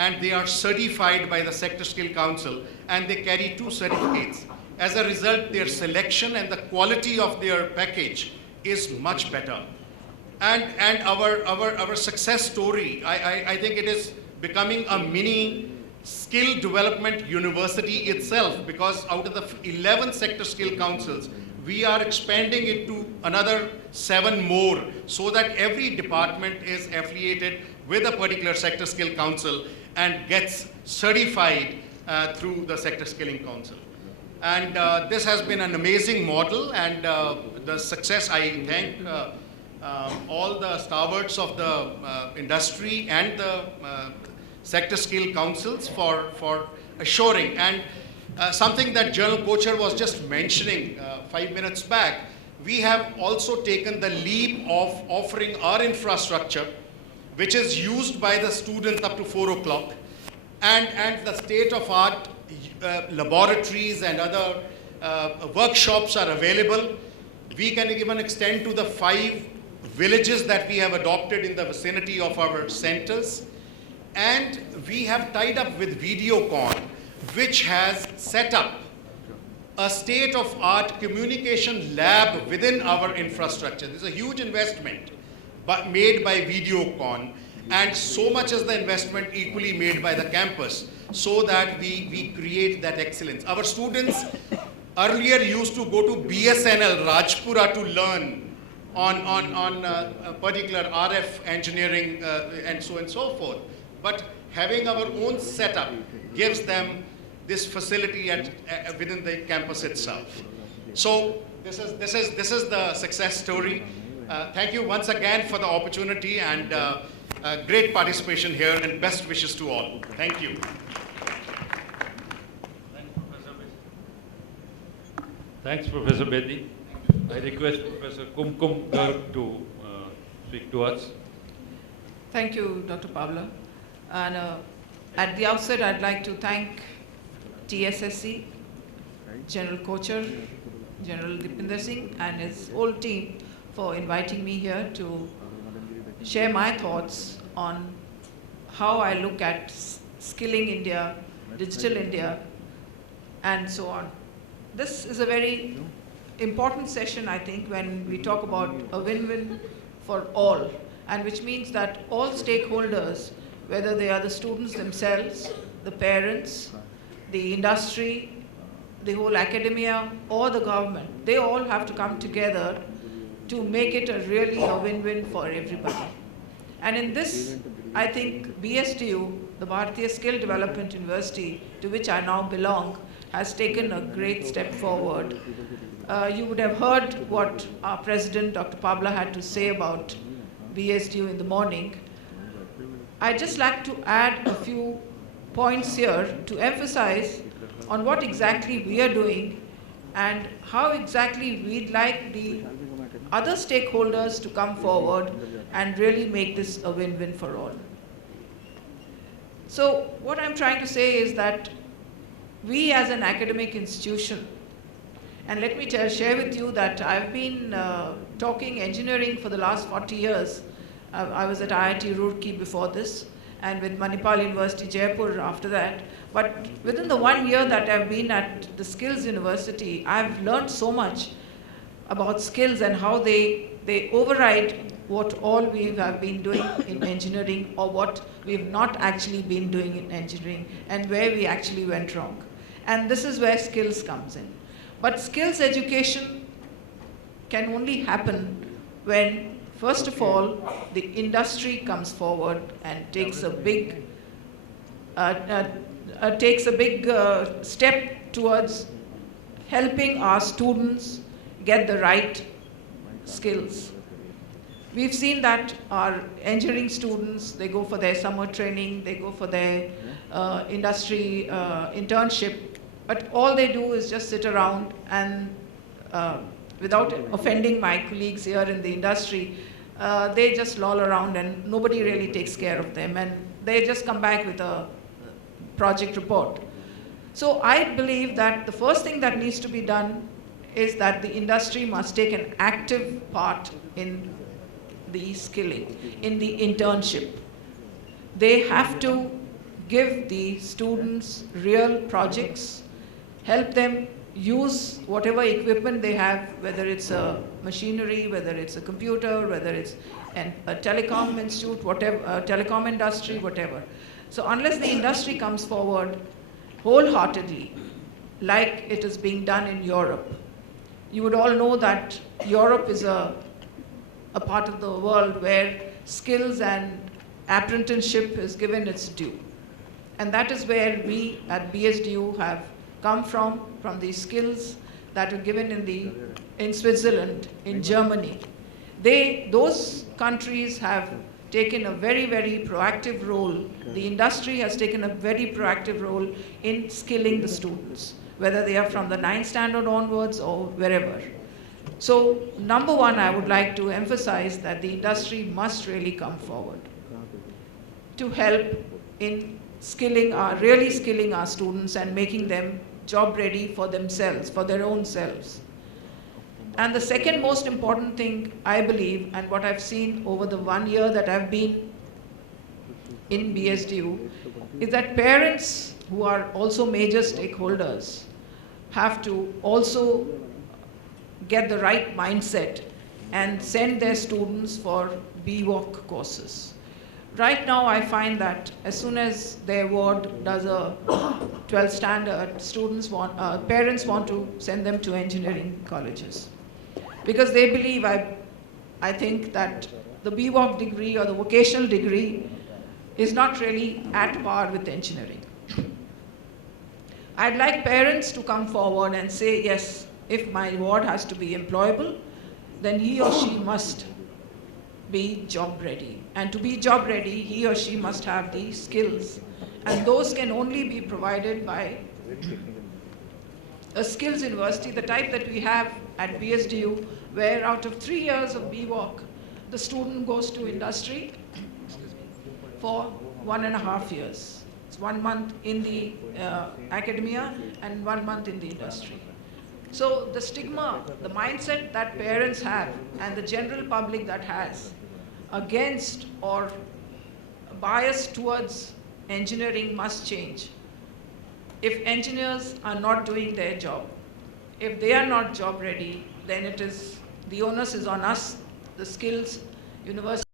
and they are certified by the Sector Skill Council, and they carry 2 certificates. As a result, their selection and the quality of their package is much better. And our success story, I think it is becoming a mini skill development university itself, because out of the 11 sector skill councils, we are expanding it to another 7 more, so that every department is affiliated with a particular sector skill council and gets certified through the sector skilling council. And this has been an amazing model, and the success, I thank all the stalwarts of the industry and the sector skill councils for assuring. And something that General Kocher was just mentioning 5 minutes back, we have also taken the leap of offering our infrastructure, which is used by the students up to 4 o'clock, and the state-of-art laboratories and other workshops are available. We can even extend to the 5 villages that we have adopted in the vicinity of our centers. And we have tied up with Videocon, which has set up a state-of-art communication lab within our infrastructure. This is a huge investment made by Videocon, and so much is the investment equally made by the campus, so that we create that excellence. Our students earlier used to go to BSNL Rajpura to learn on a particular RF engineering and so forth. But having our own setup gives them this facility within the campus itself. So this is the success story. Thank you once again for the opportunity, and great participation here, and best wishes to all. Thank you. Thanks, Professor Bedi. I request Professor Kumkum Garg to speak to us. Thank you, Dr. Pabla. And at the outset, I'd like to thank TSSC, General Kocher, General Dipinder Singh, and his whole team for inviting me here to share my thoughts on how I look at skilling India, digital India, and so on. This is a very important session, I think, when we talk about a win-win for all, and which means that all stakeholders, whether they are the students themselves, the parents, the industry, the whole academia, or the government, they all have to come together to make it really a win-win for everybody. And in this, I think BSTU, the Bharatiya Skill Development University, to which I now belong, has taken a great step forward. You would have heard what our president, Dr. Pabla, had to say about BSTU in the morning. I'd just like to add a few points here to emphasize on what exactly we are doing and how exactly we'd like the other stakeholders to come forward and really make this a win-win for all. So what I'm trying to say is that we as an academic institution, and let me share with you that I've been talking engineering for the last 40 years. I was at IIT Roorkee before this, and with Manipal University, Jaipur after that. But within the 1 year that I've been at the Skills University, I've learned so much about skills and how they override what all we have been doing in engineering, or what we've not actually been doing in engineering, and where we actually went wrong. And this is where skills comes in. But skills education can only happen when, first of all, the industry comes forward and takes a big step towards helping our students get the right skills. We've seen that our engineering students, they go for their summer training, they go for their industry internship, but all they do is just sit around and, without offending my colleagues here in the industry, they just loll around and nobody really takes care of them, and they just come back with a project report. So I believe that the first thing that needs to be done is that the industry must take an active part in the skilling, in the internship. They have to give the students real projects, help them use whatever equipment they have, whether it's a machinery, whether it's a computer, whether it's a telecom institute, whatever, telecom industry, whatever. So unless the industry comes forward wholeheartedly, like it is being done in Europe, you would all know that Europe is a part of the world where skills and apprenticeship is given its due. And that is where we at BSDU have come from these skills that are given in Switzerland, in Germany. Those countries have taken a very, very proactive role. The industry has taken a very proactive role in skilling the students, whether they are from the 9th standard onwards or wherever. So, number one, I would like to emphasize that the industry must really come forward to help in really skilling our students and making them job ready for themselves, for their own selves. And the second most important thing, I believe, and what I've seen over the 1 year that I've been in BSDU, is that parents who are also major stakeholders have to also get the right mindset and send their students for BWalk courses. Right now, I find that as soon as their ward does a 12th standard, parents want to send them to engineering colleges. Because they believe, I think that the BWalk degree or the vocational degree is not really at par with engineering. I'd like parents to come forward and say, yes, if my ward has to be employable, then he or she must be job ready. And to be job ready, he or she must have the skills. And those can only be provided by a skills university, the type that we have at BSDU, where out of 3 years of BWalk, the student goes to industry for 1.5 years. It's 1 month in the academia and 1 month in the industry. So the stigma, the mindset that parents have and the general public that has against or bias towards engineering must change. If engineers are not doing their job, if they are not job ready, then the onus is on us, the skills university.